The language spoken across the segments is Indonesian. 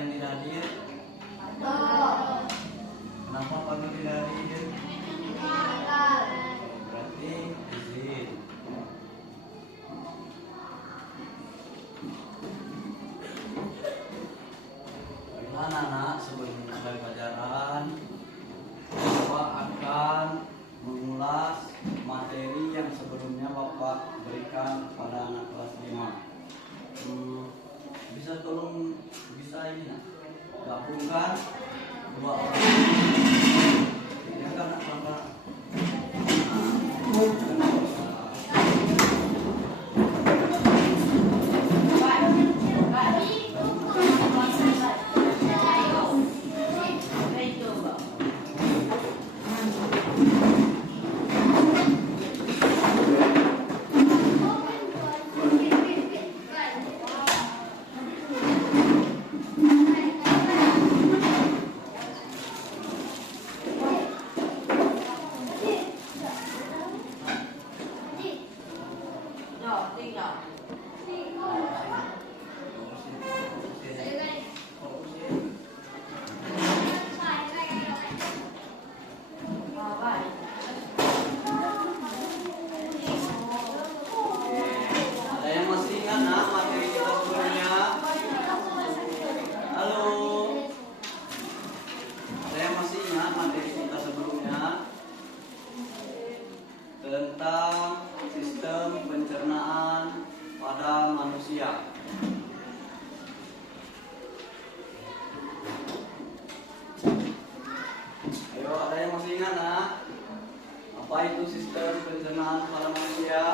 yang tidak hadir? Kenapa Pandu tidak hadir? Berarti izin. Anak-anak, sebelum mulai pelajaran, Bapak akan mengulas materi yang sebelumnya Bapak berikan kepada anak kelas 5. Bisa tolong ini ya, gabungkan dua orang. Ya kan Bapak. Tentang sistem pencernaan pada manusia. Ayo, ada yang masih ingat nak? Apa itu sistem pencernaan pada manusia?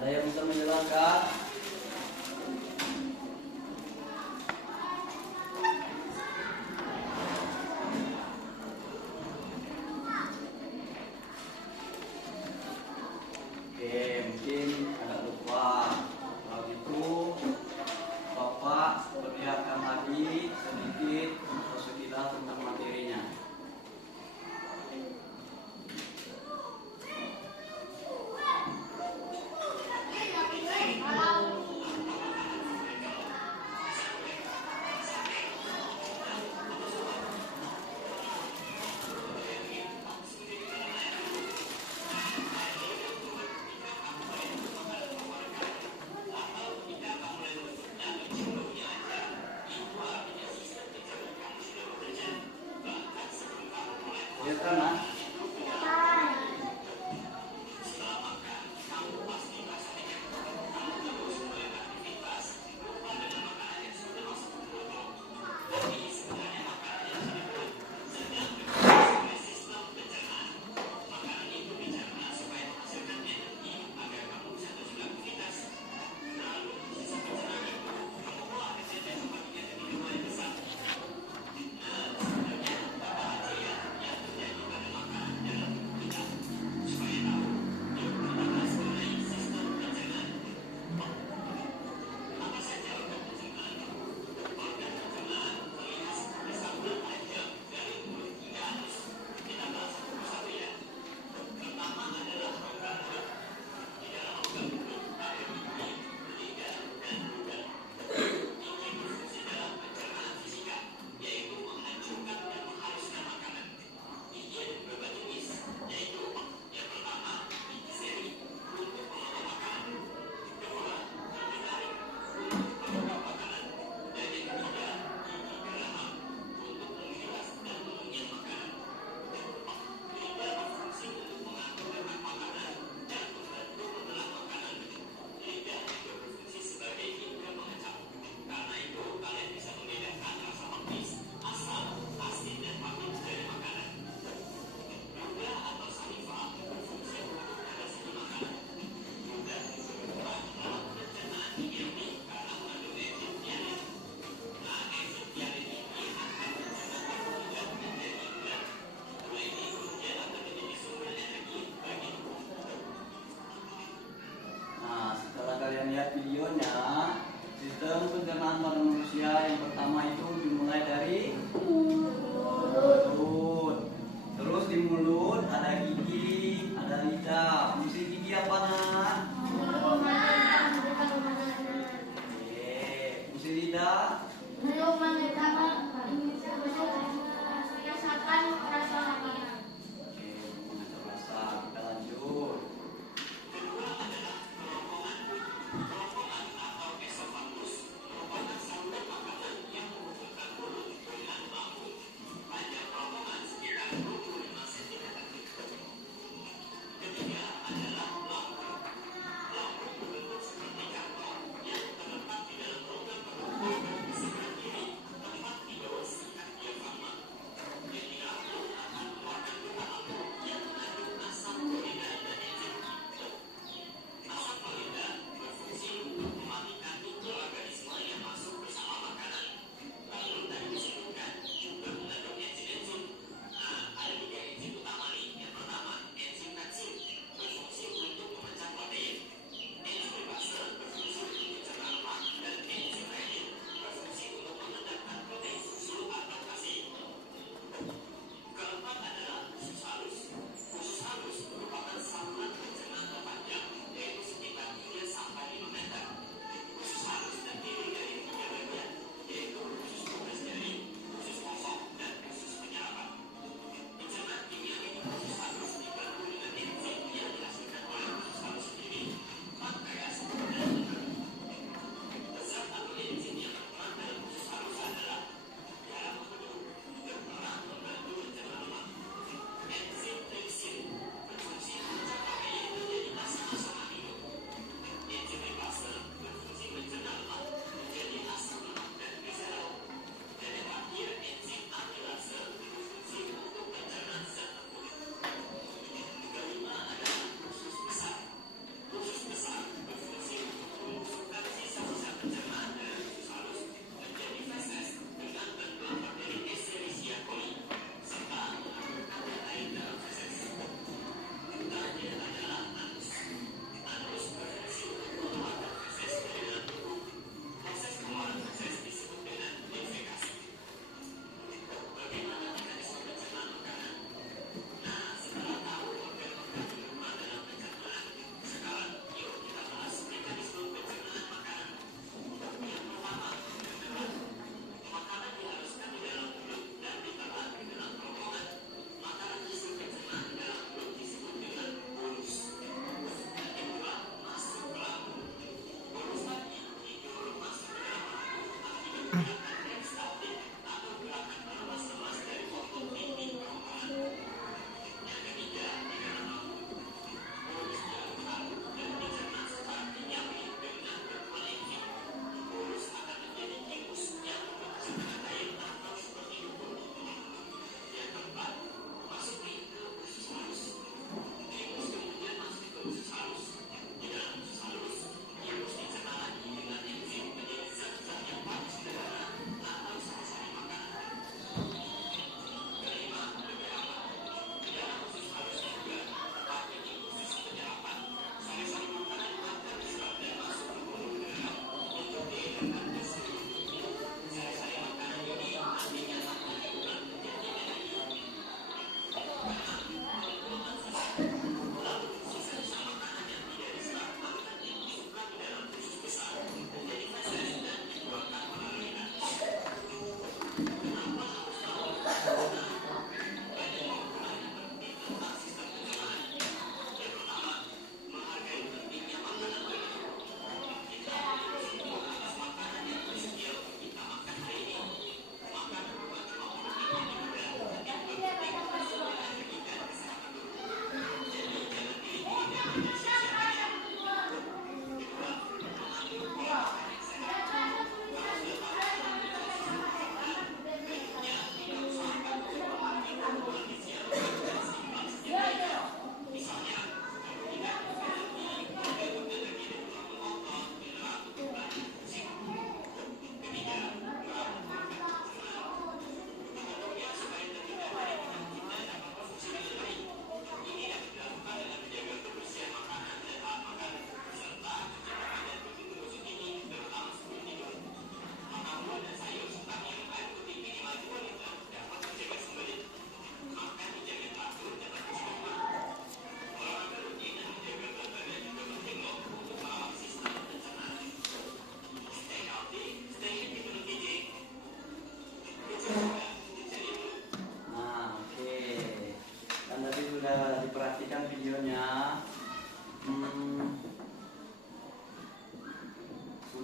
Ada yang bisa menjelaskan? Mungkin agak lupa. Kalau gitu Bapak perlihatkan lagi sedikit atau sekilas tentang materinya.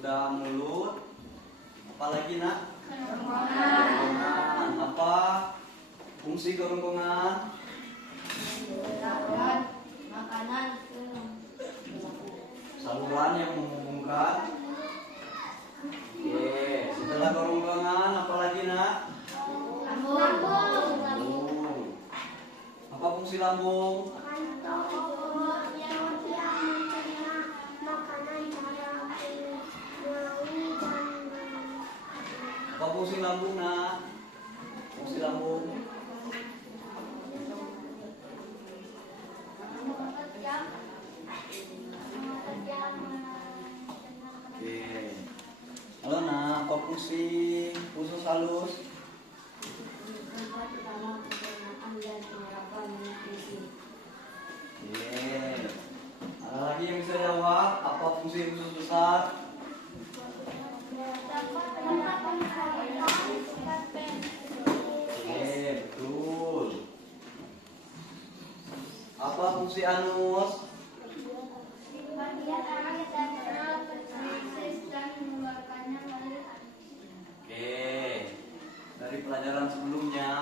sudah mulut. Apalagi nak? Kerongkongan. Apa fungsi kerongkongan? Makanan. Saluran yang menghubungkan. Oke, setelah kerongkongan apalagi nak? Lambung. Apa fungsi lambung? Apa fungsi lambung nak? Fungsi lambung. Oke. Halo nak, apa fungsi usus halus? Oke. Ada lagi yang bisa jawab? Apa fungsi usus besar? Oke, betul. Apa fungsi anus? Oke. Dari pelajaran sebelumnya,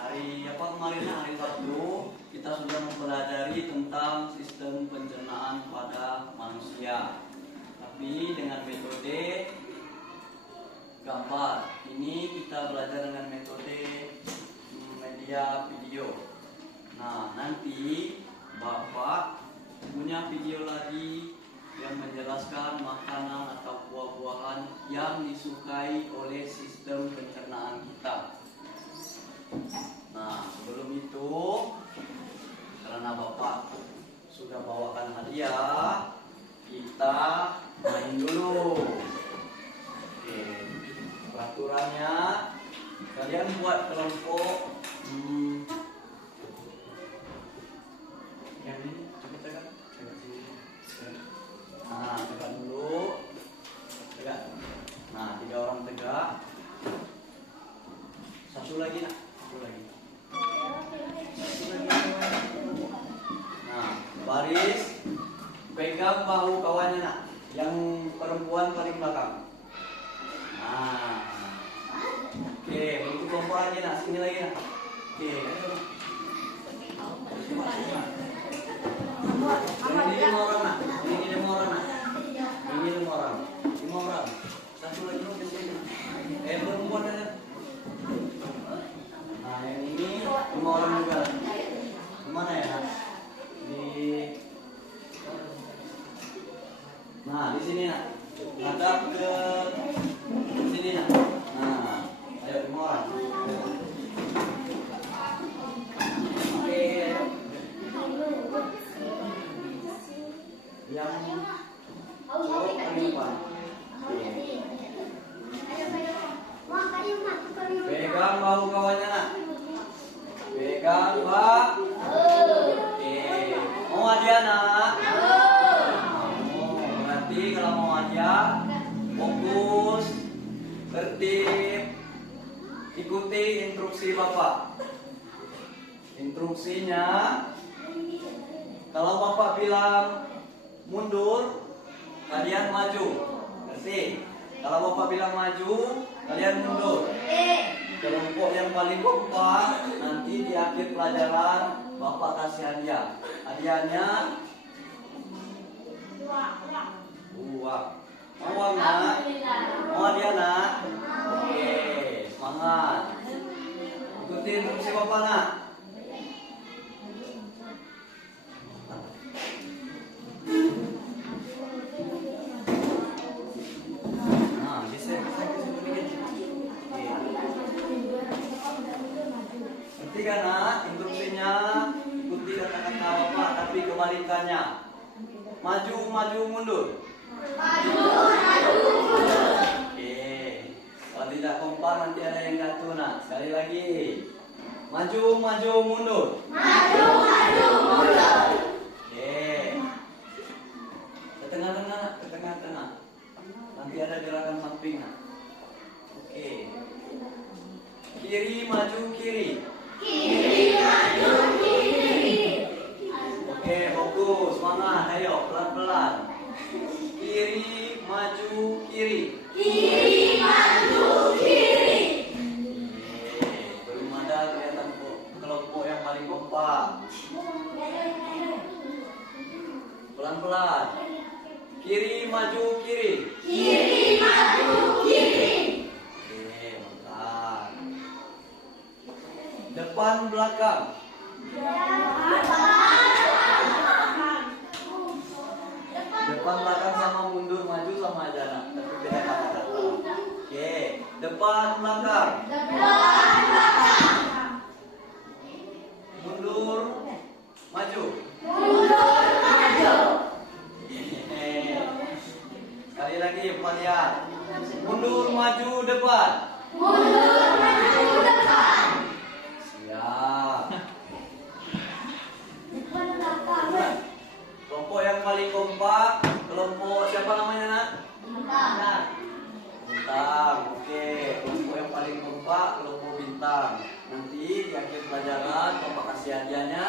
hari apa kemarin, hari Sabtu, kita sudah mempelajari tentang sistem pencernaan pada manusia. Tapi dengan metode gambar. Ini kita belajar dengan metode media video. Nah, nanti Bapak punya video lagi yang menjelaskan makanan atau buah-buahan yang disukai oleh sistem pencernaan kita. Nah, sebelum itu, karena Bapak sudah bawakan hadiah, kita main dulu. Oke, peraturannya kalian buat kelompok yang ini coba tekan. Nah, tegak dulu. Tegak. Nah, 3 orang tegak. Satu lagi nak. Satu lagi. Nah, baris. Pegang bahu kawannya nak. Yang perempuan paling belakang. Nah. Oke, bentuk kelompok lagi nak. Sini lagi nak. Oke, ayo. Ini 5 orang nak. Ini 5 orang nak. Ini 5 orang. 5 orang. Satu lagi di sini. Perempuan ada. Nah, yang ini 5 orang juga. Mana ya nak? Nah, di sini nak. Hadap ke sini nak. Nah, ayo 5 orang. Oke. Yang cowok paling depan. Pegang bahu kawannya nak. Pegang pak. Oke. Mau hadiah nak? Mau. Berarti kalau mau hadiah, fokus, tertib, ikuti instruksi Bapak. Instruksinya, kalau Bapak bilang mundur, kalian maju. Ngerti? Kalau Bapak bilang maju, kalian mundur. Kelompok yang paling kompak nanti di akhir pelajaran Bapak kasih hadiah. Hadiahnya uang. Mau uang nak? Mau hadiah nak? Oke, semangat. Ikuti instruksi Bapak nak. Ngerti kan nak? Instruksinya ikuti kata-kata Bapak tapi kebalikannya. Maju, maju, mundur. Oke. Kalau tidak kompak nanti ada yang jatuh nak. Sekali lagi. Maju, maju, mundur. Oke. Ke tengah-tengah nak, ke tengah-tengah. Nanti ada gerakan samping nak. Oke. Kiri, maju, kiri. Oke, fokus, semangat, ayo pelan-pelan. Kiri, maju, kiri. Kiri, maju, kiri. Belum ada kelihatan kelompok yang paling kompak. Pelan-pelan. Kiri, maju, kiri. Kiri, maju, kiri. Oke, mantap. Depan, belakang. Depan, belakang sama mundur, maju sama aja, nak. Tapi beda kata-kata. Oke, depan, belakang. Mundur, maju. Sekali lagi, Pak lihat. Mundur, maju, depan. Siap. Kelompok yang paling kompak, kelompok siapa namanya, nak? Bintang. Oke, kelompok yang paling kompak, kelompok bintang. Nanti di akhir pelajaran, Bapak kasih hadiahnya.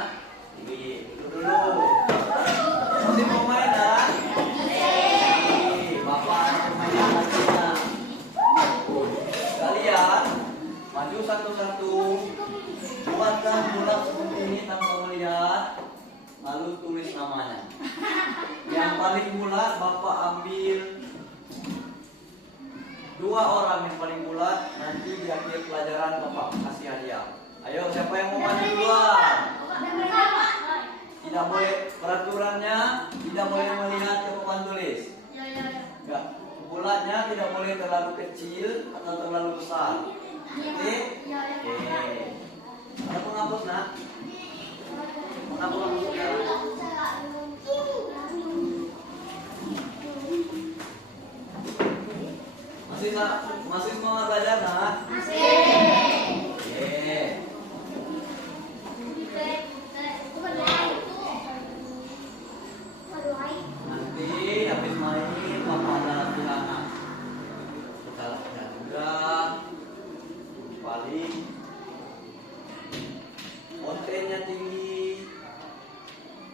Ini dulu. Masih mau main, nak? Bapak mainan hadiahnya. Kalian maju satu-satu, buatkan bulat seperti ini tanpa melihat, lalu tulis namanya. Yang paling bulat Bapak ambil 2 orang yang paling bulat, nanti di akhir pelajaran Bapak kasih hadiah. Ayo, siapa yang mau maju duluan? Tidak boleh, peraturannya tidak boleh melihat ke papan tulis. Enggak, bulatnya tidak boleh terlalu kecil atau terlalu besar. Oke? Oke. Ada penghapus, nak? Penghapus-hapusnya. Masih semangat belajar, nak? Oke. Nanti habis main Bapak ada latihan, nak. Kita latihan juga. Balik. Kontennya tinggi,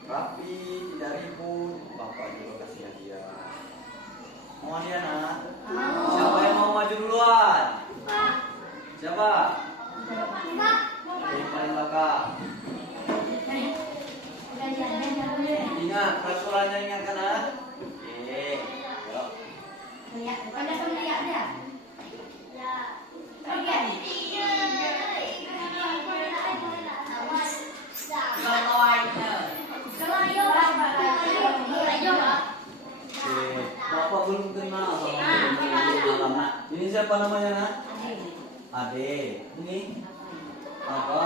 rapi, tidak ribut. Bapak juga kasih hadiah. Mau hadiah, nak? Siapa yang mau maju duluan? Siapa? Yang paling belakang. Ingat, peraturannya ingatkan, nak? Oke. Yuk. Bapak belum kenal sama nak. Ini siapa namanya, nak? Ade. Ini apa?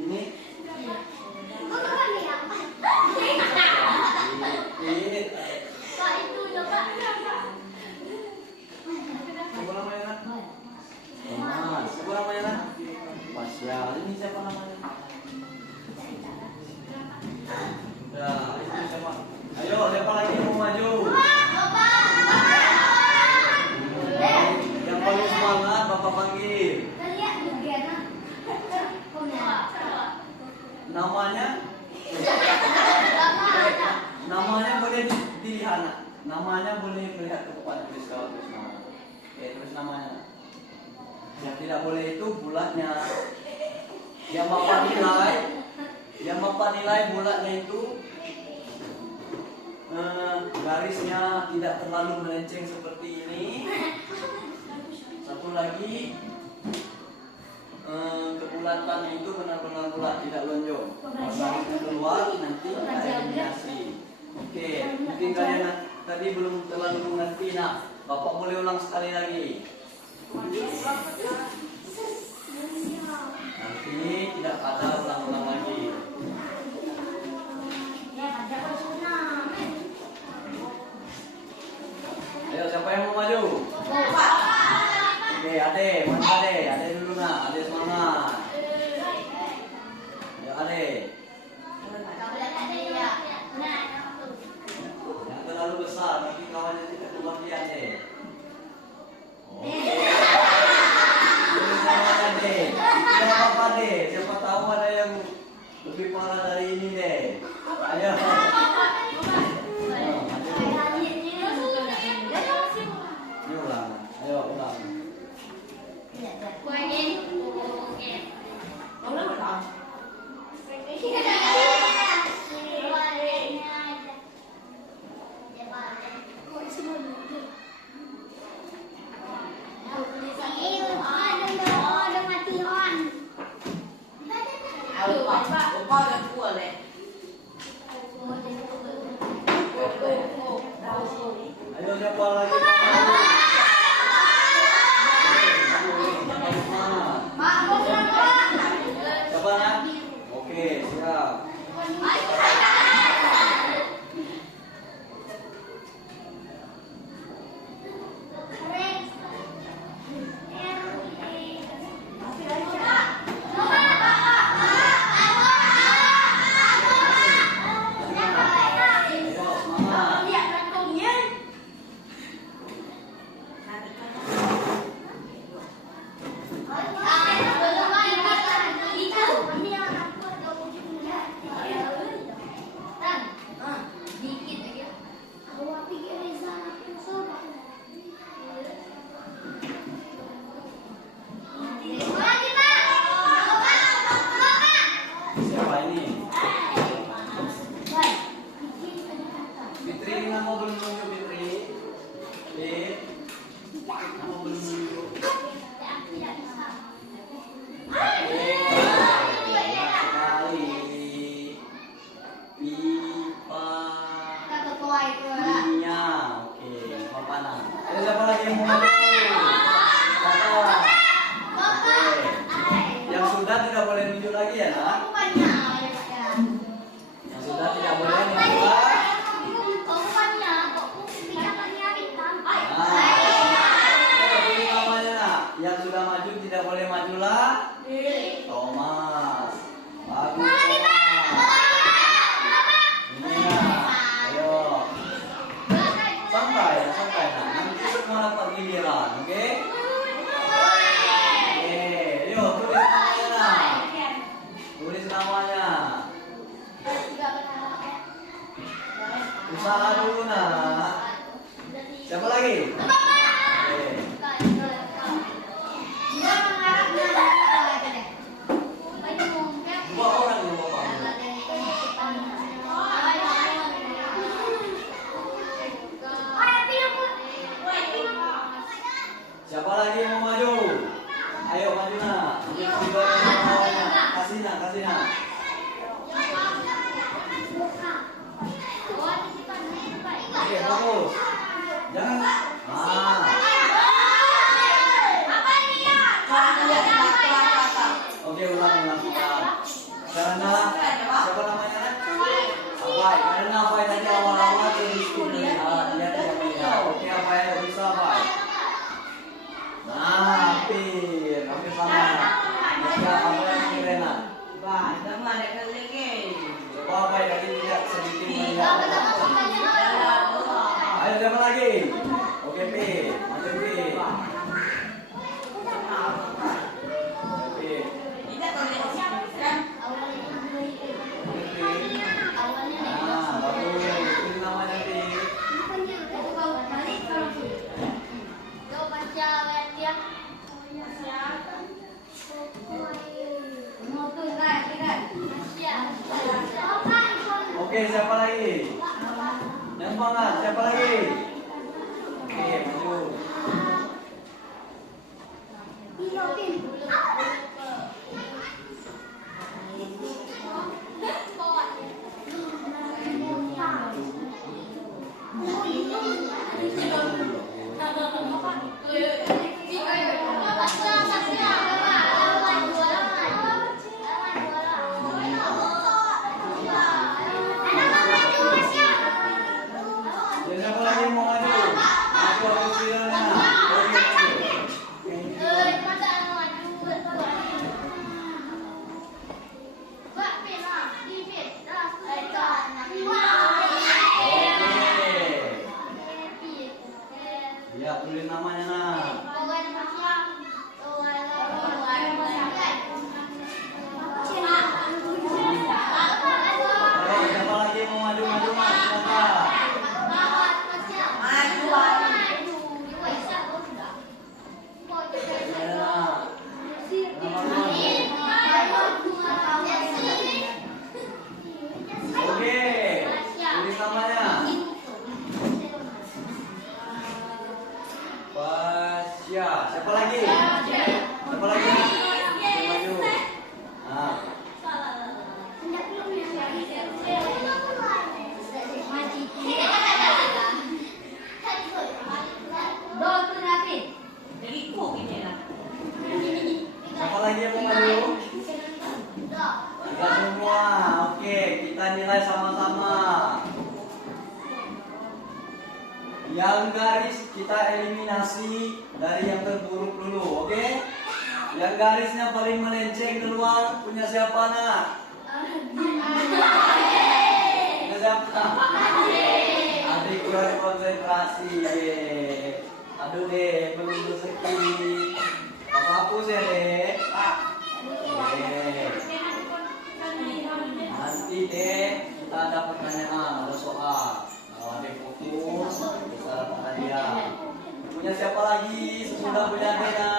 Ini siapa namanya, nak? Mas. Siapa namanya, nak? Pasya. Ini siapa namanya? Udah, itu siapa? Ayo, siapa lagi yang mau maju? Yang paling semangat Bapak panggil. Namanya? Namanya boleh dilihat, nak. Namanya boleh melihat ke depan, tulis kalau tulis nama. Oke, terus namanya. Yang tidak boleh itu bulatnya. Yang Bapak nilai bulatnya itu garisnya tidak terlalu melenceng seperti ini. Satu lagi, kebulatannya itu benar-benar bulat, tidak lonjong. Kalau garisnya keluar nanti ada eliminasi. Oke, mungkin kalian tadi belum terlalu mengerti, nak. Bapak boleh ulang sekali lagi. Nanti tidak ada ulang-ulang lagi. Ayo, siapa yang mau maju? Oke, Ade, mana Ade? Ade dulu, nak. Ade semangat. Ayo, Ade. Jangan terlalu besar, nanti kawannya tidak kebagian deh. Oke. Semangat, Ade. Tidak apa-apa deh. Siapa tahu ada yang lebih parah dari ini deh. Ayo. Maju. Ayo siapa lagi? Siapa nak? Oke, siap. Siapa ini? Fitri, nama belum nunjuk Fitri. Nama belum nunjuk. Sekali. Pipa. Minyak. Oke, papanan. Ada siapa lagi yang mau maju? Siapa? Oke. Yang sudah tidak boleh nunjuk lagi ya, nak? Yang sudah tidak boleh nunjuk lagi. Pilih namanya, nak. Yang sudah maju tidak boleh maju lah. Thomas. Bagus, Thomas. Ini nak. Ayo. Santai, santai nak. Nanti semua dapat giliran, oke? Ayo, tulis namanya, nak. Tulis namanya. Usaha dulu, nak. Siapa lagi? Oke. Dua orang yang mau panggil. Siapa lagi yang mau maju? Ayo maju, nak. Kasih, nak, kasih, nak. Oke, bagus. Jangan. Oke, ulang. Karena siapa namanya? Apai. Karena Apai tadi awal-awal dia tidak melihat. Oke, Apai yang bisa Apai. Nah, hampir sama. Oke, Apai yang keren. Coba Apai tadi tidak sedikit melihat. Ayo siapa lagi? Oke, P. Maju P. Oke, siapa lagi? Yang semangat, siapa lagi? Oke, maju. Siapa lagi mau maju? Maju aku silahkan. Ya, tulis namanya, nak. Siapa lagi mau maju, Mas? Silakan. Oke, tulis namanya. Pasya. Siapa lagi? Siapa lagi? Yang maju. Nah. Yang garis kita eliminasi dari yang terburuk dulu, oke? Yang garisnya paling melenceng keluar punya siapa nak? Punya siapa? Adik kurang konsentrasi. Aduh deh, belum rezeki. Apa hapus ya deh? Nanti deh kita ada pertanyaan, ada soal. Kalau ada fokus, kita dapat hadiah. Punya siapa lagi? Sesudah punya Dena.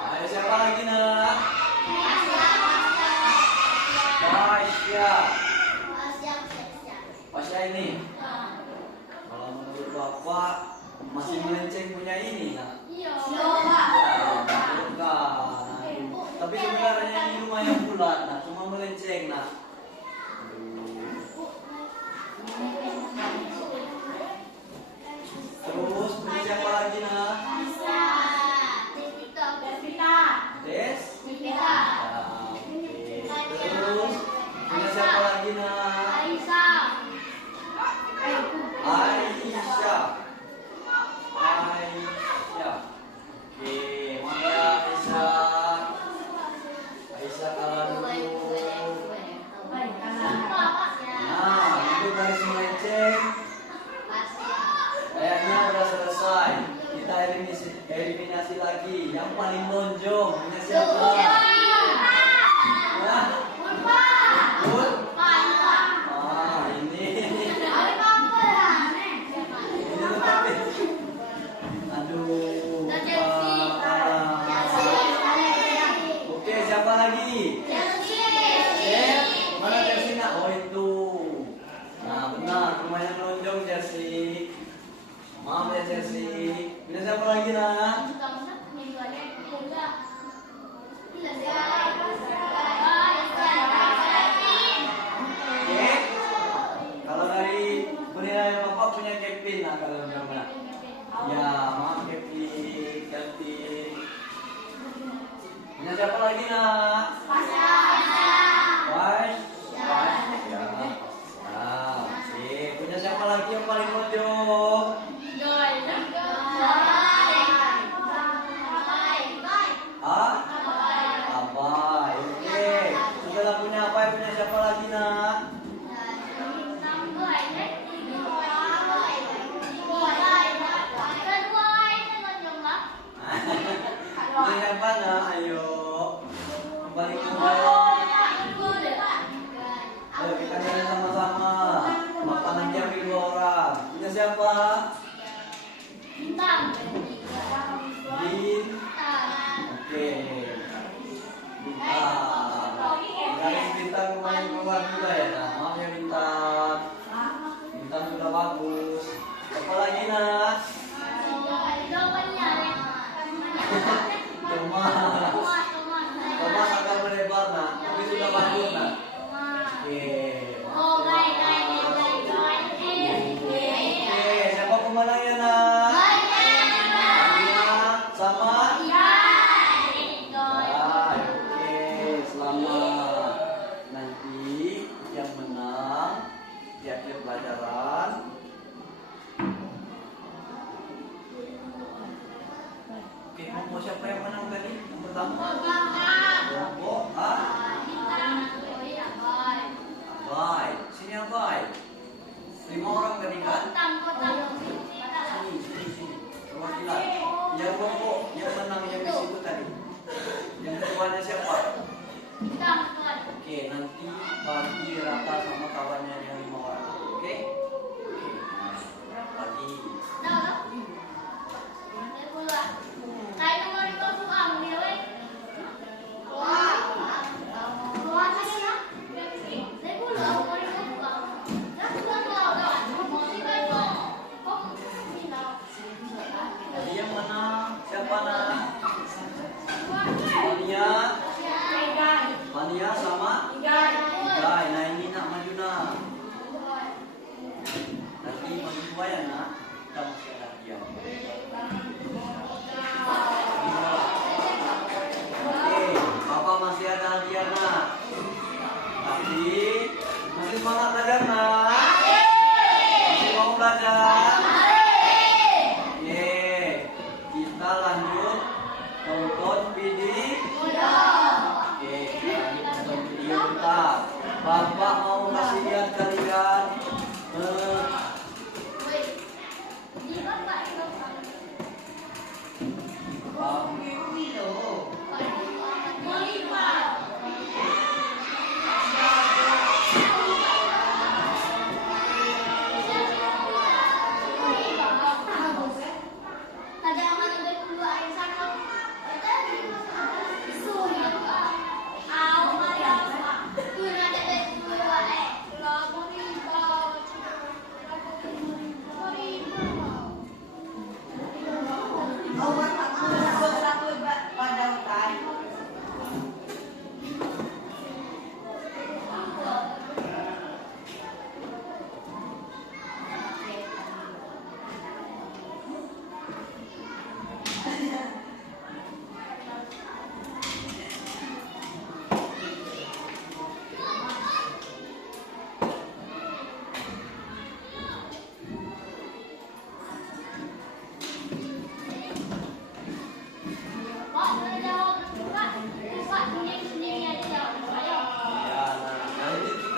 Ayo siapa lagi nak? Pasya. Pasya ini. Kalau menurut bapak masih melenceng punya ini nak. Tapi sebenarnya ini lumayan bulat nak, cuma melenceng nak. Terus punya siapa lagi nak? Des? Ya, oke. Terus punya siapa lagi nak? Aisyah. Aisyah. Oke, mana Aisyah? Aisyah kalah dulu. Nah, itu garis melenceng. Kayaknya udah selesai. Kita eliminasi lagi. Yang paling lonjong punya siapa? Nah, Bun? Ah, ini. Aduh. Oke, siapa lagi? Mana Jersey nak? Oh itu. Nah benar, lumayan lonjong Jersey. Maaf ya Jersey. Punya siapa lagi nak? Oke. Kalau dari penilaian bapak punya Kevin lah kalau jawabnya. Ya maaf Kevin. Punya siapa lagi nak? Pasya. Ya. Oke. Punya siapa lagi yang paling lonjong? Abai. Oke. Setelah punya Abai, punya siapa lagi nak? Punya siapa nak? Ayo. Yang paling lonjong. Ayo kita nyanyi sama-sama. Makanan diambil 2 orang. Punya siapa? Bin. Oke. Bintang. Garis bintang lumayan keluar juga ya. Nah, maaf ya bintang. Bintang sudah bagus. Apa lagi nak? Thomas agak melebar nak, tapi sudah bagus nak. Oke. Siapa pemenangnya nak? Sama? Oke, selamat. Nanti yang menang di akhir pelajaran. Oke, mau siapa yang menang tadi? Yang pertama? Kelompok A. Baik, sini yang baik. 5 orang tadi kan? Sini. Perwakilan. Yang kelompok yang menang yang di situ tadi. Yang ketuanya siapa? Oke, nanti bagi rata sama kawannya yang 5 orang. Oke? Bagi. Tadi yang mana? Siapa nak? Mania sama? Igai. Nah ini nak maju nak. Nanti maju dua ya nak. Kita masih ada diam.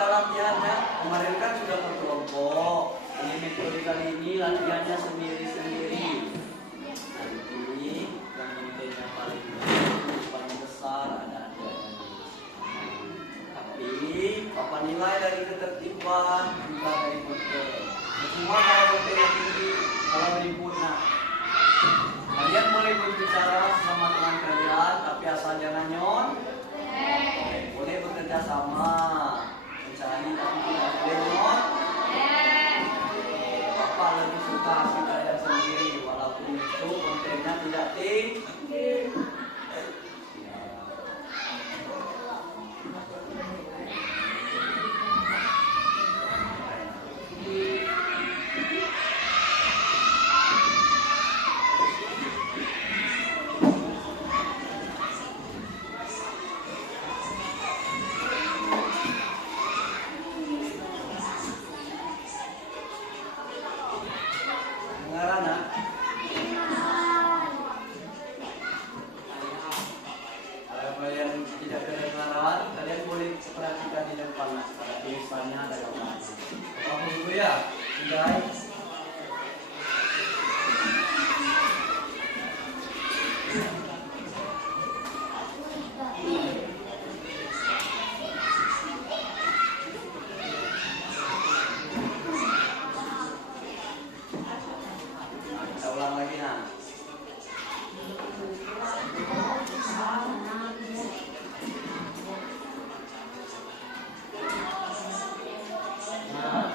Latihannya kemarin kan sudah berkelompok. Ini metode kali ini latihannya sendiri-sendiri. Nanti yang metodenya paling besar ada. Tapi apa nilai dari ketertiban juga dari metode. Semua kalau metode tinggi kalau berikutnya. Kalian boleh berbicara sama teman kalian, tapi asal jangan nyon. Boleh bekerja sama. Mencari tapi tidak boleh. Bapak lebih suka kita yang sendiri, walaupun itu kontennya tidak tinggi.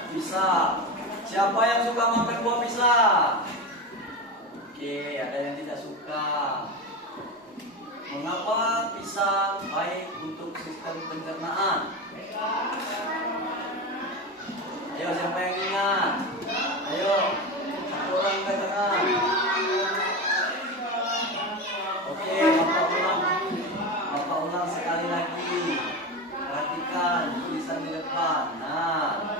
Pisang. Siapa yang suka makan buah pisang? Oke, ada yang tidak suka. Mengapa pisang baik untuk sistem pencernaan? Ayo, siapa yang ingat? Ayo, satu orang katakan. Oke, Bapak ulang sekali lagi. Perhatikan tulisan di depan. Nah.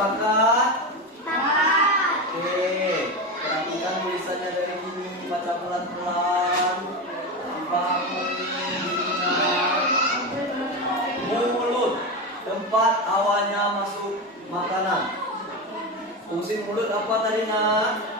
Sepakat? Oke, perhatikan tulisannya dari sini, baca pelan-pelan. Dipahami, diingat. Mulut, tempat awalnya masuk makanan. Fungsi mulut apa tadi, Nak?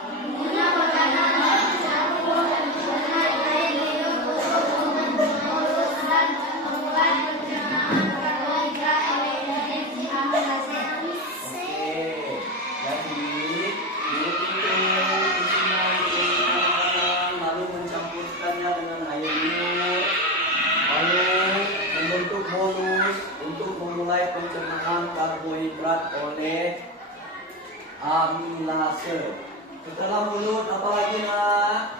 Pencernaan karbohidrat oleh amilase. Setelah mulut apa lagi, Nak?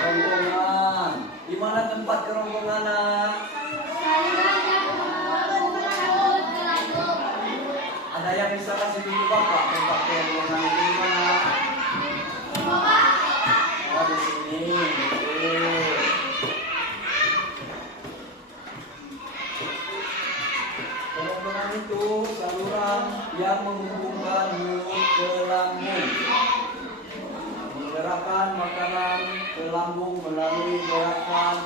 Kerongkongan. Di mana tempat kerongkongan, Nak? Ada yang bisa kasih tunjuk Bapak tempat kerongkongan itu di mana? Oh, di sini. Betul. Kerongkongan itu saluran yang menghubungkan mulut ke lambung, menggerakkan makanan ke lambung melalui gerakan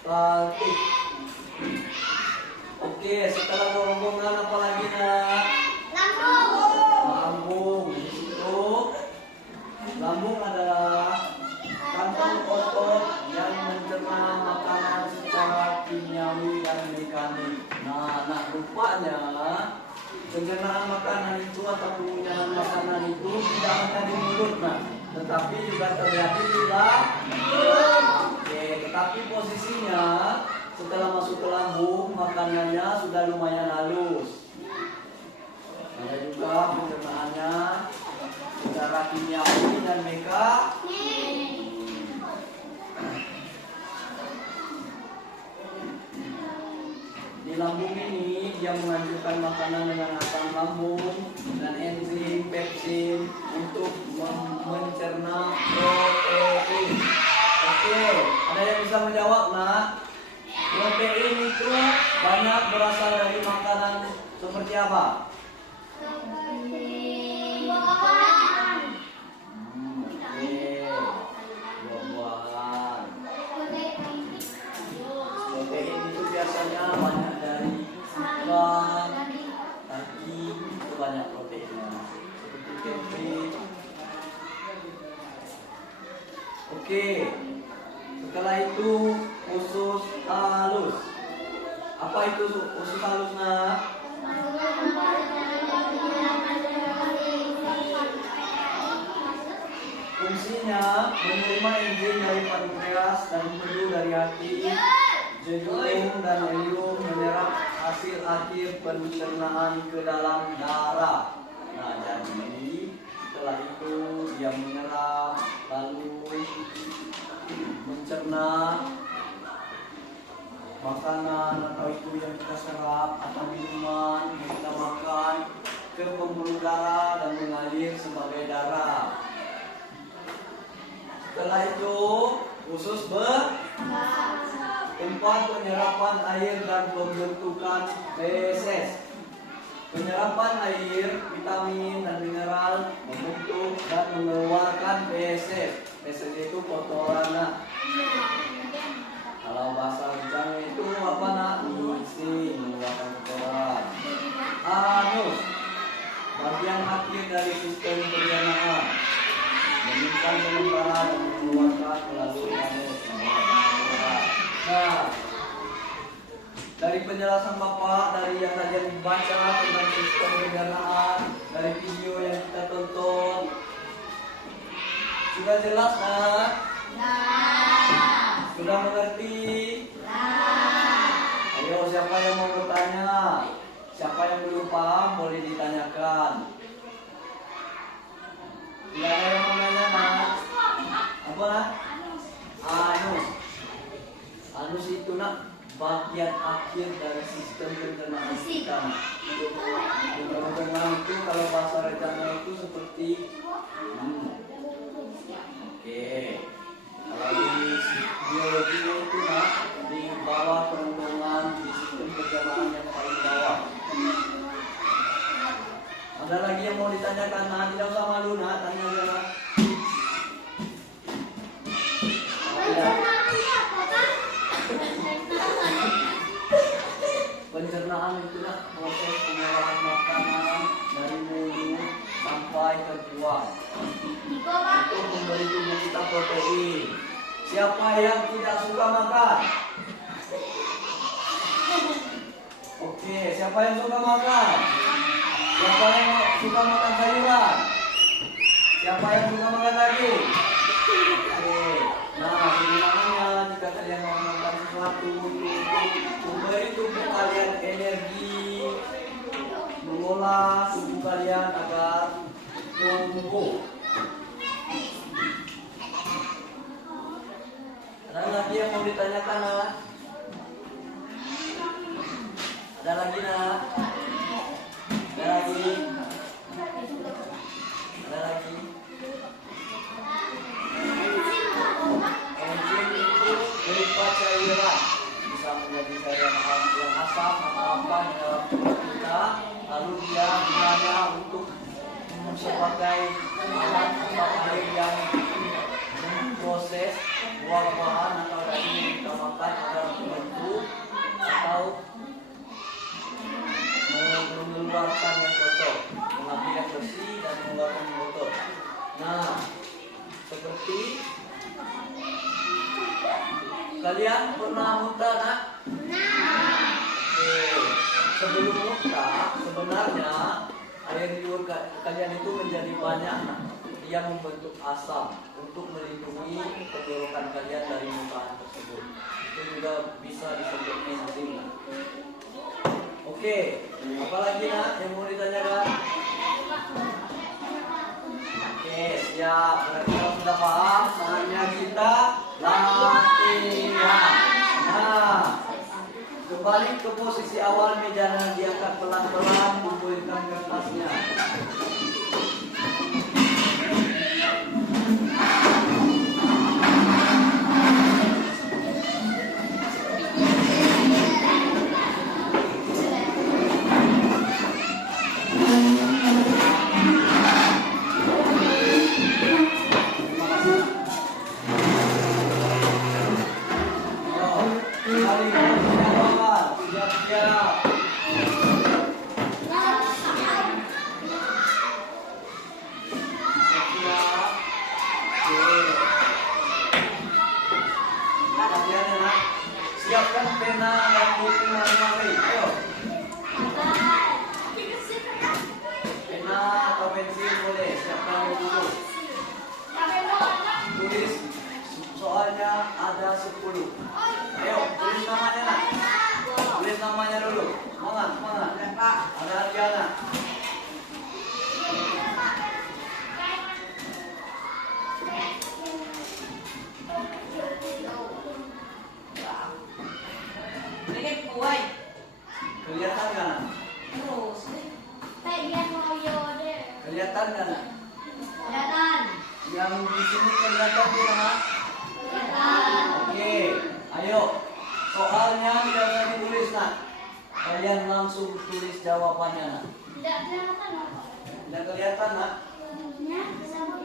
peristaltik. Oke, setelah kerongkongan apa lagi, Nak? Lambung. Di situ lambung adalah kantong otot yang mencerna makanan secara kimiawi dan mekanik. Nah, rupanya pencernaan makanan itu atau pengunyah makanan itu tidak hanya di mulut, Nah, tetapi juga terjadi di lambung. Oke, tetapi posisinya setelah masuk ke lambung, makanannya sudah lumayan halus. Ada juga pencernaannya secara kimiawi dan mekanik. Di lambung ini dia menghancurkan makanan dengan asam lambung dan enzim pepsin untuk mencerna protein. Oke, ada yang bisa menjawab, Nak? Protein itu banyak berasal dari makanan seperti apa? Buah-buahan. Protein itu biasanya banyak dari ikan, daging, itu banyak proteinnya. Seperti cabbage. Oke, setelah itu usus halus. Apa itu usus halus, Nak? Fungsinya menerima enzim dari pankreas dan empedu dari hati, jantung dan imun, menyerap hasil akhir pencernaan ke dalam darah. Nah, jadi setelah itu dia menyerap lalu mencerna makanan atau itu yang kita serap atau minuman yang kita makan ke pembuluh darah dan mengalir sebagai darah. Setelah itu usus tempat penyerapan air dan pembentukan feses. Penyerapan air, vitamin dan mineral membentuk dan mengeluarkan feses. Feses itu kotoran, Nak. Kalau bahasa Jepang itu apa, Nak? Isi, mengeluarkan kotoran. Anus, bagian akhir dari sistem pencernaan, menyimpan sementara dan mengeluarkan melalui anus. Nah, dari penjelasan Bapak, dari yang tadi dibaca tentang sistem pencernaan, dari video yang kita tonton, sudah jelas, Nak? Sudah mengerti? Ayo, siapa yang mau bertanya? Siapa yang belum paham boleh ditanyakan. Tidak ada yang mau nanya, Nak? Apa, Nak? Anus. Anus itu, Nak, bagian akhir dari sistem pencernaan kita. Pencernaan itu kalau bahasa rencana itu seperti Oke. Kalau di biologi itu, Nak, di bawah kerongkongan di sistem pencernaan itulah proses pengolahan makanan dari mulut sampai ke tuang untuk memberi tubuh kita protein. Siapa yang tidak suka makan? Oke, siapa yang suka makan? Siapa yang suka makan sayuran? Siapa yang suka makan daging? Oke. Nah, sebenarnya jika kalian mau makan sesuatu untuk memberi tubuh kalian energi, mengolah tubuh kalian agar tumbuh. Ada lagi yang mau ditanyakan, Nak? Ada lagi, Nak? Ada lagi? Ada lagi? Enzim itu berupa cairan, bisa menjadi cairan yang asam atau apa di dalam tubuh kita, lalu dia gunanya untuk sebagai alat air yang memproses buah-buahan atau daging yang kita makan agar terbentuk atau mengeluarkan yang kotor, mengambil yang bersih dan mengeluarkan yang kotor. Nah, seperti kalian pernah muntah, Nak? Oke. Sebelum muntah, sebenarnya air liur kalian itu menjadi banyak, Nak. Dia membentuk asam untuk melindungi tenggorokan kalian dari muntahan tersebut. Itu juga bisa disebut enzim, Nak. Oke, apalagi, Nak, yang mau ditanyakan? Oke, siap. Berarti kalau sudah paham, saatnya kita latihan. Nah, kembali ke posisi awal meja dan diangkat pelan-pelan, kumpulkan kertasnya. Siapkan pena dan buku masing-masing. Ayo. Pena atau pensil boleh. Siapkan buku. Tulis soalnya ada 10. Ayo, tulis namanya, Nak. Tulis namanya dulu. Semangat, semangat. Ada Adriana. Kelihatan nggak, Nak? Kelihatan nggak, Nak? Yang di sini kelihatan tidak, Nak? Oke, ayo. Soalnya tidak usah ditulis, Nak. Kalian langsung tulis jawabannya, Nak. Tidak kelihatan, Nak?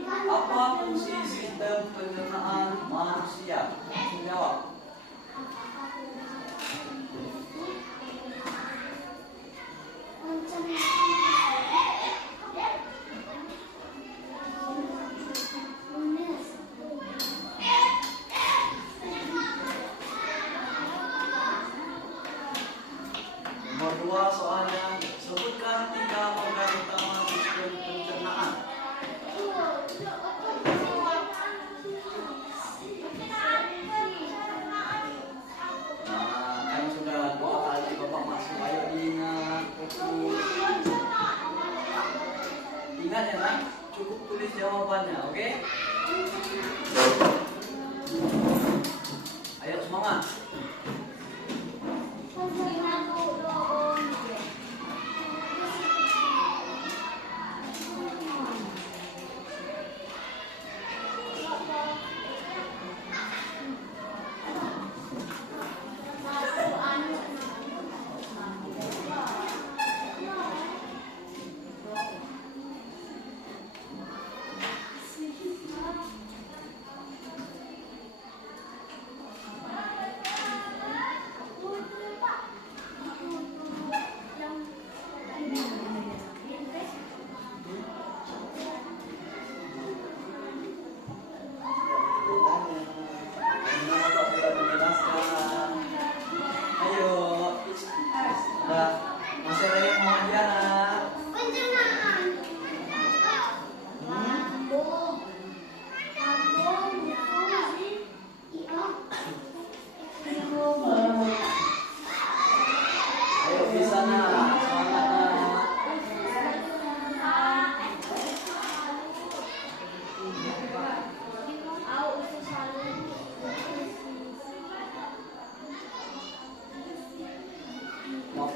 Apa fungsi sistem pencernaan manusia? Langsung jawab. Nomor 2 soalnya, sebutkan 3 organ utama sistem pencernaan. Nah, kan sudah 2 kali Bapak masuk, ayo diingat, fokus. Ingat ya, Nak, cukup tulis jawabannya, oke? Ayo semangat.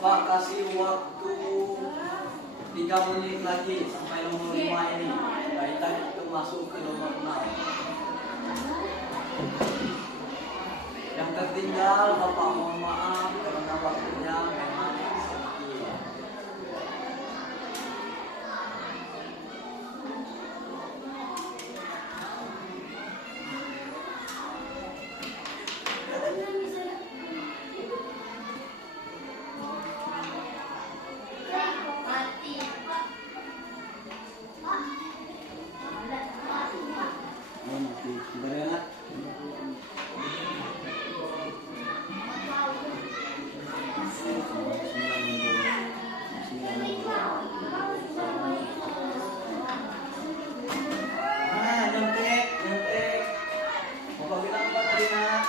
Bapak kasih waktu 3 menit lagi sampai nomor 5 ini. Kita itu masuk ke nomor 6. Yang tertinggal Bapak mohon maaf karena waktunya memang sedikit. Sebentar ya, Nak. Nyontek. Bapak bilang apa tadi, Nak?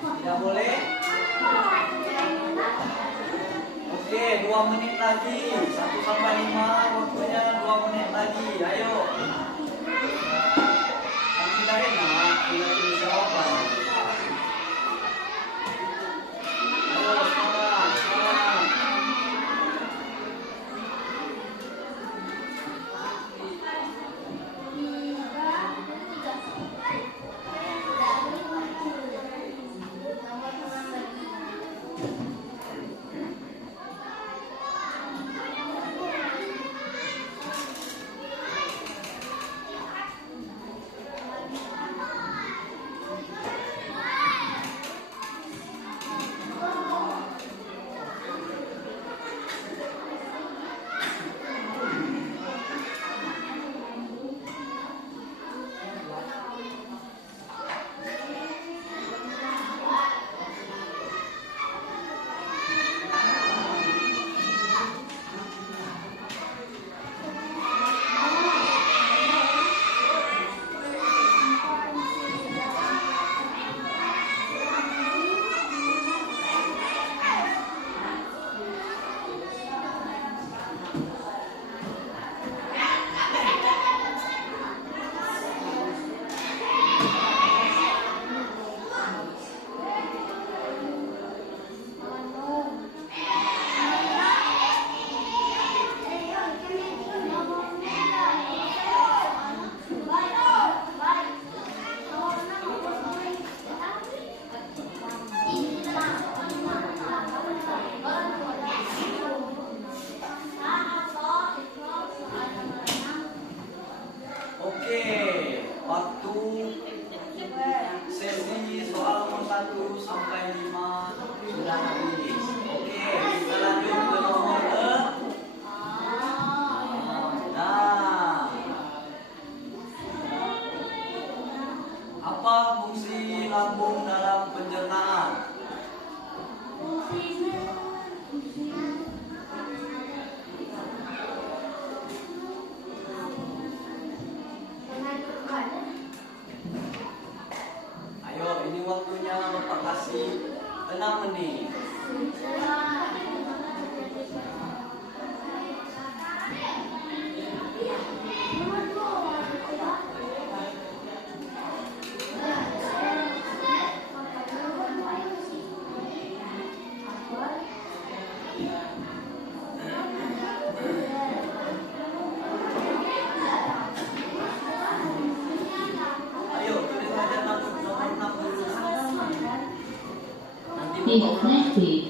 Tidak boleh? Oke, 2 menit lagi. 1 sampai 5 waktunya 2 menit lagi. Ayo. Kamu dari Nak, tinggal tulis jawaban. Ayo, semangat. Oke, waktu sesi soal nomor 1 sampai 5 sudah habis. Oke, kita lanjut ke nomor 6. Nah, apa fungsi lambung dalam pencernaan? Ayo, ini waktunya Bapak kasih 6 menit. Ayo, tulis aja nomor 6 dulu. Nanti Disconnected.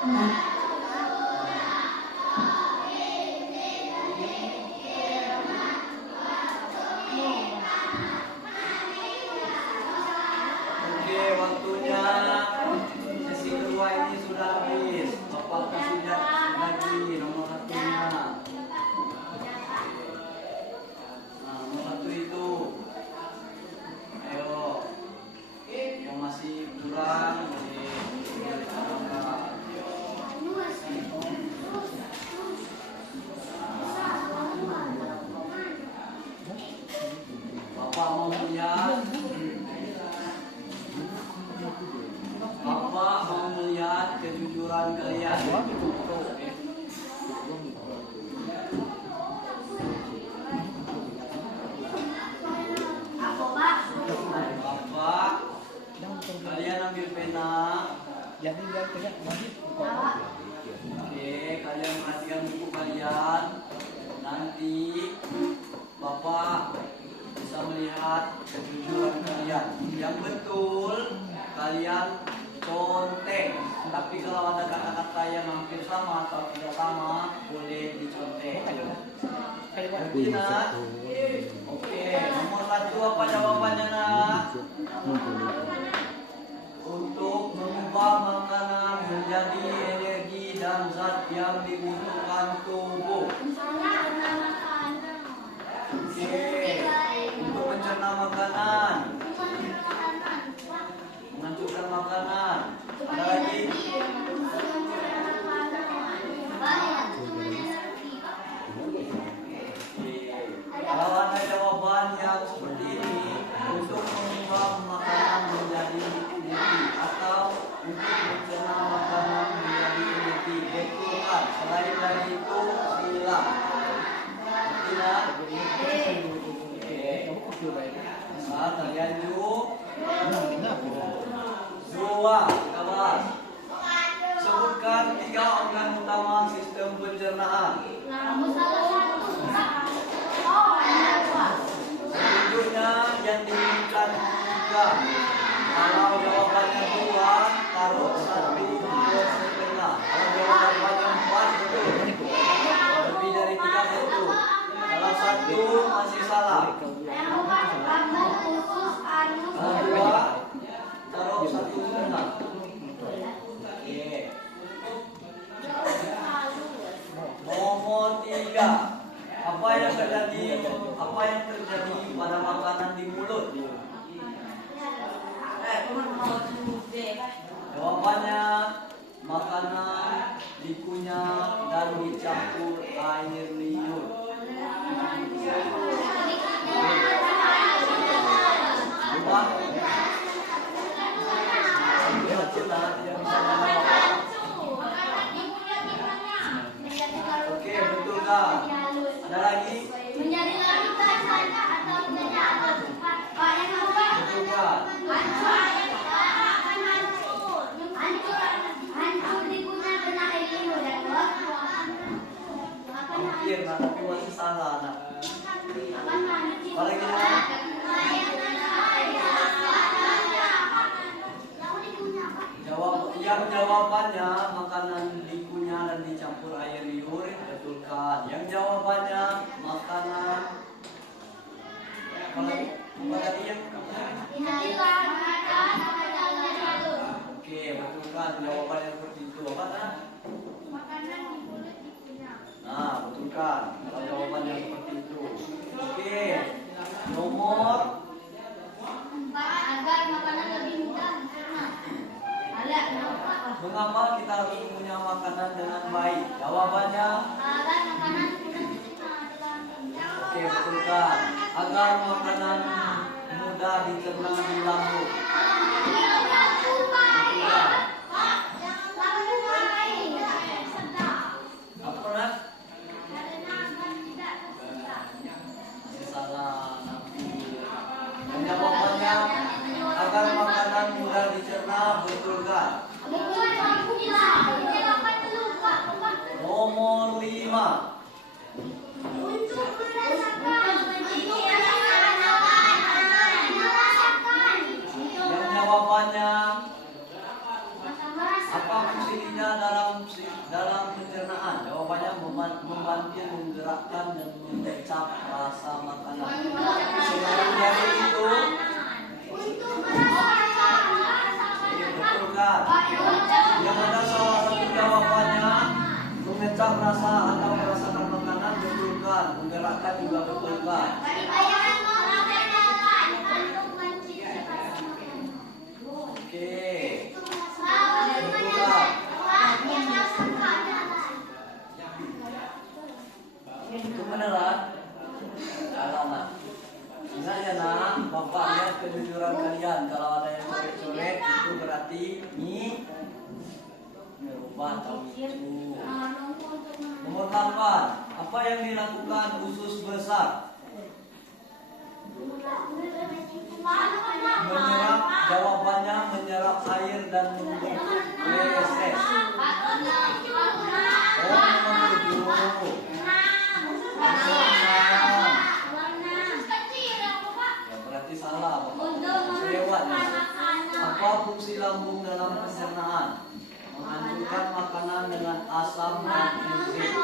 Oke, waktunya sesi kedua ini sudah habis. Bapak kasih lihat lagi nomor satunya. Nah, nomor satu itu. Ayo, yang masih kurang ditambahkan. Bapak mau melihat. Bapak mau melihat kejujuran kalian. Bapak, kalian ambil pena. Oke, kalian perhatikan buku kalian. Nanti Bapak bisa melihat kejujuran kalian. Yang betul kalian contek. Tapi kalau ada kata-kata yang hampir sama atau tidak sama, boleh dicontek. Ngerti, Nak? Oke, nomor satu apa jawabannya, Nak? Untuk mengubah makanan menjadi energi dan zat yang dibutuhkan tubuh. Oke, untuk mencerna makanan, menghancurkan makanan. Ada lagi? Kalau ada jawaban yang seperti ini, untuk mengubah makanan menjadi energi atau untuk mencerna makanan menjadi energi, betulkan. Selain dari itu, silang. Tidak. Saat kalian dua, kawan. Sebutkan 3 organ utama sistem pencernaan. Selanjutnya yang diinginkan 3. Kalau jawabannya 2, taruh 1 plus setengah. Kalau jawabannya 4, betul. Lebih dari 3 betul. Kalau 1 masih salah. Kalau 2, taruh 1 setengah. Oke. Nomor 3. Apa yang terjadi pada makanan di mulut? Jawabannya makanan dikunyah dan dicampur air liur. Lupa? Oke, betul kan? Ada lagi? Menjadi larutan saja atau tidak? Pak yang apa? Betul kan? Hancur dikunyah kena air liur ya, Pak? Hampir, nah, tapi masih salah, nak. Paling jawabannya makanan dikunyah dan dicampur air liur, betul kan? Yang jawabannya makanan apa tadi yang oke, betul kan? Jawabannya seperti itu. Apa kan? Nah, betul kan? Kalau jawabannya seperti itu. Oke. Nomor agar makanan lebih mudah dicerna. mengapa kita harus mengunyah makanan dengan baik? Jawabannya Agar makanan mudah dicerna. oke, betul kan? Agar makanan mudah dicerna di lambung. Apa nak? Masih salah. Yang jawabannya agar makanan mudah dicerna, betul kan? Nomor 5. Yang jawabannya apa fungsinya dalam membantu menggerakkan dan mengecap rasa makanan. Selain dari itu, betul kan? Yang ada salah satu jawabannya mengecap rasa atau merasakan makanan, betul kan? Menggerakkan juga betul kan? Oke, betul kan? Itu beneran? Alamat. Ingat ya nak, bapak lihat kejujuran kalian. Kalau ada yang coret-coret itu berarti merubah atau itu. Nomor 8. Apa yang dilakukan usus besar? Menyerap, jawabannya menyerap air dan membentuk feses. Oh, nomor 7. Ya berarti salah, Bapak. Lewat ya. Apa fungsi lambung dalam pencernaan? Menghancurkan makanan dengan asam dan enzim.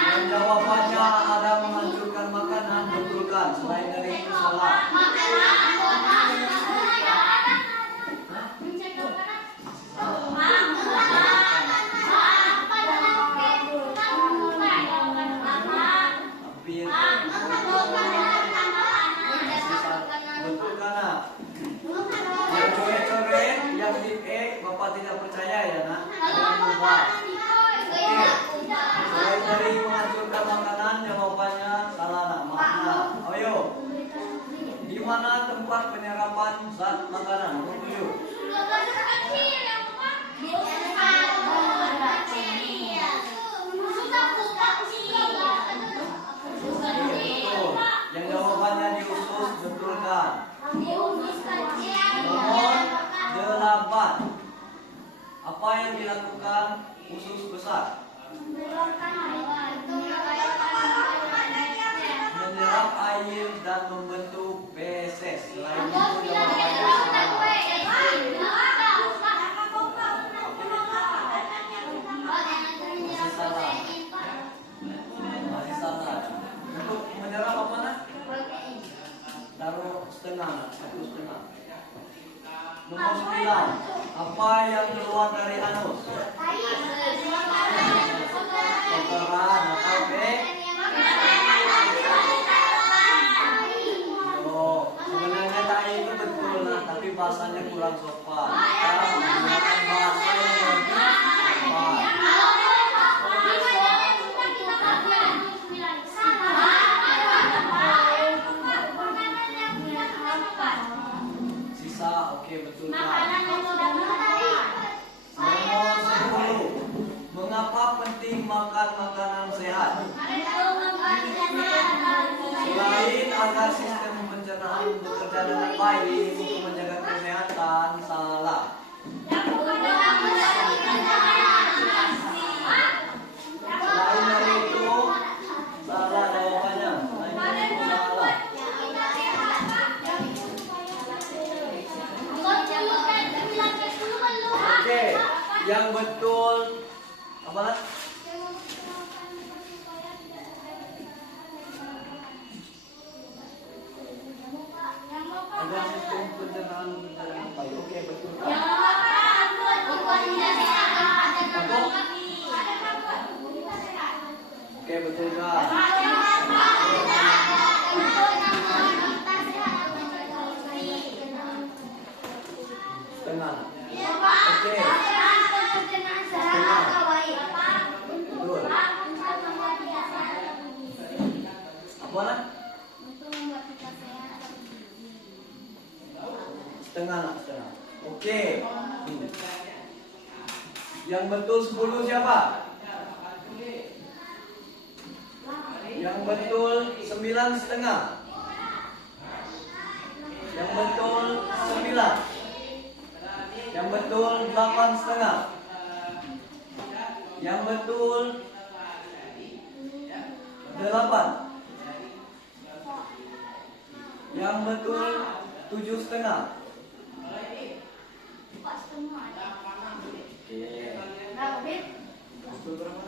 Dan jawabannya ada menghancurkan makanan, betul kan? Selain dari itu salah. Hampir. Betul kan? Nak? Yang coret-coret, yang tip X, Bapak tidak percaya ya nak? Jangan lupa. Selain dari menghancurkan makanan, jawabannya salah nak. Maaf nak. Ayo. Di mana tempat penyerapan zat makanan? Nomor 7. Betul. Yang jawabannya di usus, betul kan? Nomor 8. Apa yang dilakukan usus besar? Menyerap air dan membentuk feses. Selain itu jawabannya salah. Masih salah. Masih salah. Untuk menyerap apa nak? Taruh setengah, 1/2. Nomor 9. Apa yang keluar dari anus? Kotoran atau sebenarnya tai itu betul lah, tapi bahasanya kurang sopan. Kita menggunakan bahasa yang lebih sopan. Sisa, oke, betul kan? Nomor 10. Mengapa penting makan makanan sehat? Selain agar sistem pencernaan bekerja dengan baik untuk menjaga kesehatan, salah. Selain dari itu, salah jawabannya. Selain dari itu, salah. Oke, yang betul apa nak? Agar sistem pencernaan bekerja dengan baik. Oke, betul. Oke, betul kan? Setengah. Oke. Betul. Apa nak? Setengah nak, setengah. Oke. Yang betul 10 siapa? Yang betul 9,5. Yang betul 9. Yang betul 8,5. Yang betul 8. Yang betul 7,5. Oke. Betul berapa?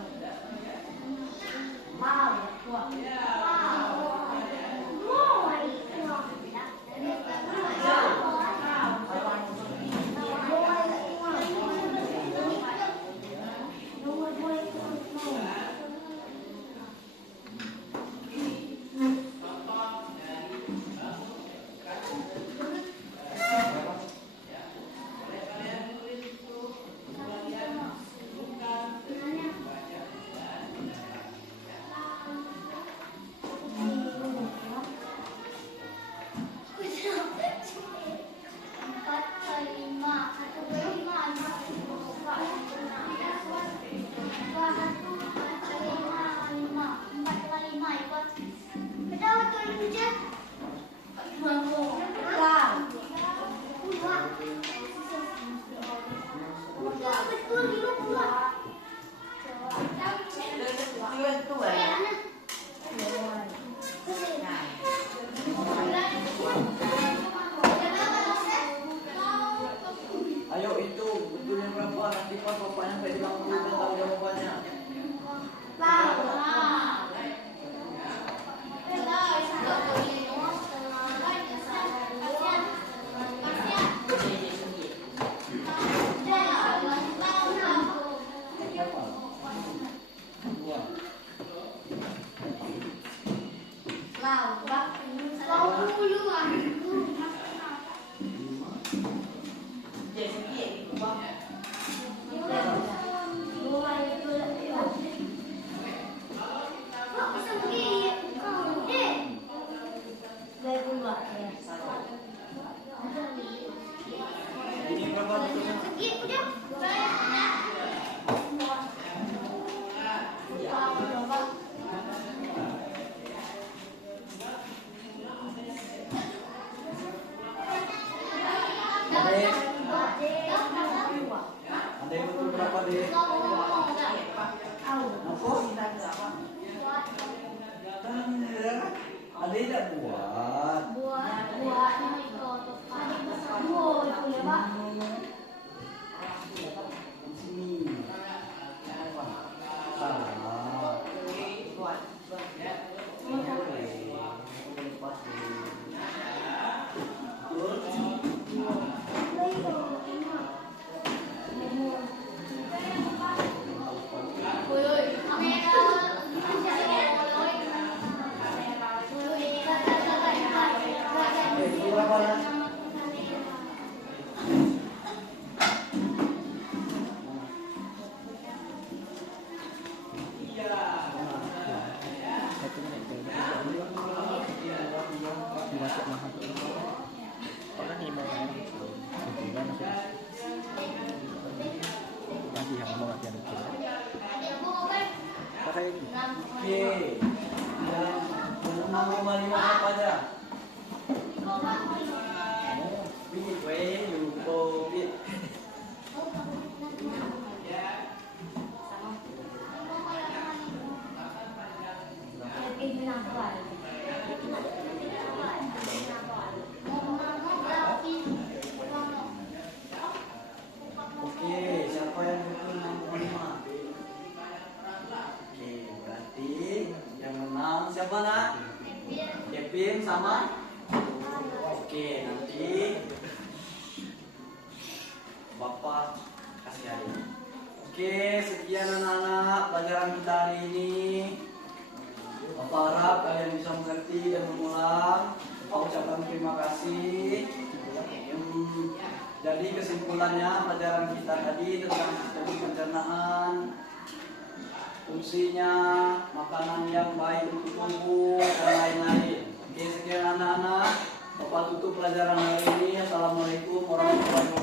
Ayo itu betul yang berapa? Nanti pas bapaknya sampai bilang betul tahu jawabannya. Ini berapa betulnya? Ada yang betul berapa deh? Ada yang tidak buat? Sini. Salah. Oke, yang 6,5 apa aja? Biji kue, yuko, Oke, siapa yang betul 6,5? Oke, berarti yang menang siapa nak? Kevin sama? Oke, nanti Bapak kasih hadiah. Oke, sekian anak-anak pelajaran kita hari ini. Bapak harap kalian bisa mengerti dan mengulang. Bapak ucapkan terima kasih. Jadi kesimpulannya pelajaran kita tadi tentang sistem pencernaan, fungsinya, makanan yang baik untuk tubuh dan lain-lain. Oke, sekian anak-anak. Bapak tutup pelajaran hari ini. Assalamualaikum warahmatullahi wabarakatuh.